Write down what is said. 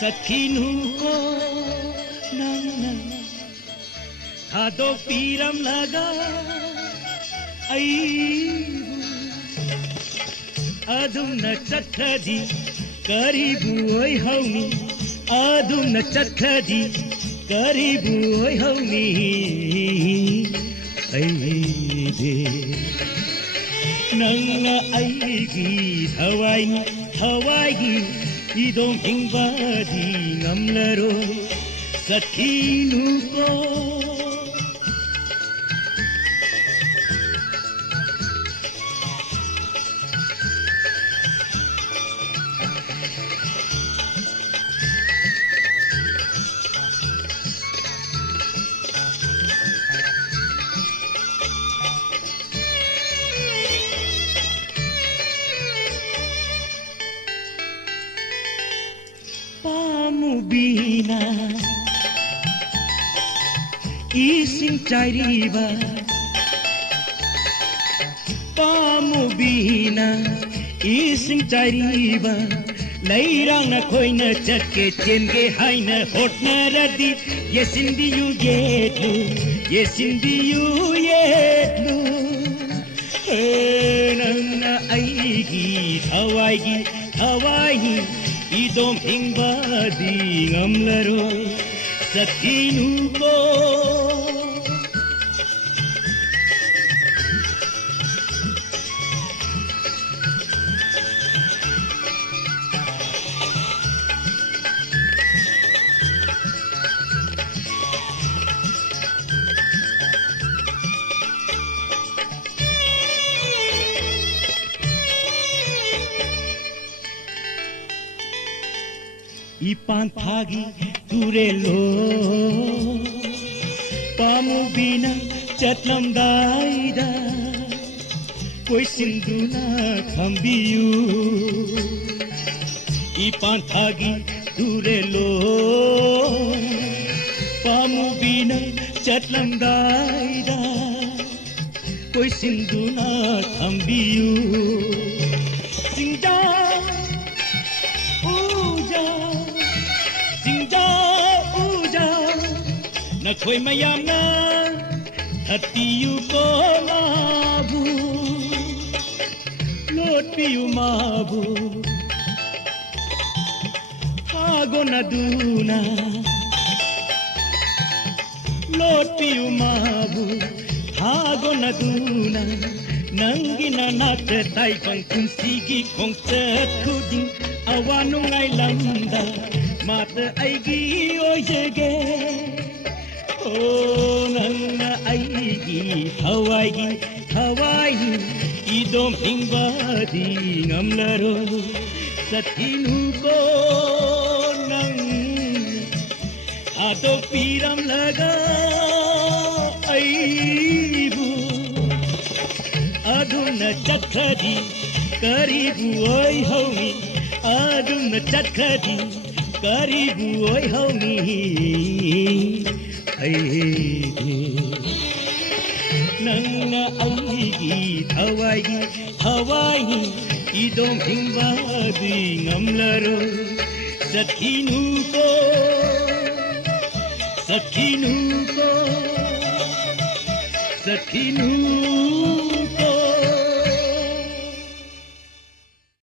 सखीनुको नंगना hadok piram laga aibu adum na chakhadi karibu oi hauni adum na chakhadi karibu oi hauni aide nanga aigi hawaii idom hingbadi ngamlaro sakhinuko Pamubina ising cairiba Pamubina ising cairiba Lairang na koina chakke chenge haina hotna radi Yesindi you yetlu Yesindi you yetlu Nang aigi Hawaii idom hingbadi ngamlaro sakhinuko Ipan pagi turelo Pamubina chatlam daida Koi sinduna kambiyu Ipan pagi turelo Pamubina chatlam daida Koi sinduna kambiyu Singja Nakoi mayam na hatiyu ko mabu Lord piyu mabu Hago na duna Lord piyu mabu Hago na duna Nangi na nata taipang kunsigi kong kuding Awanong ay landa Mata ay giyoyege Oh, nanga aigi Hawaii idom hingbadi ngamlaro sakhinuko nang hadok piram laga aibu aduna chakhadi karibu oi hauni aduna chakhadi karibu oi hauni Nanga aigi Hawaii idom hingbadi ngamlaro sakhinuko sakhinuko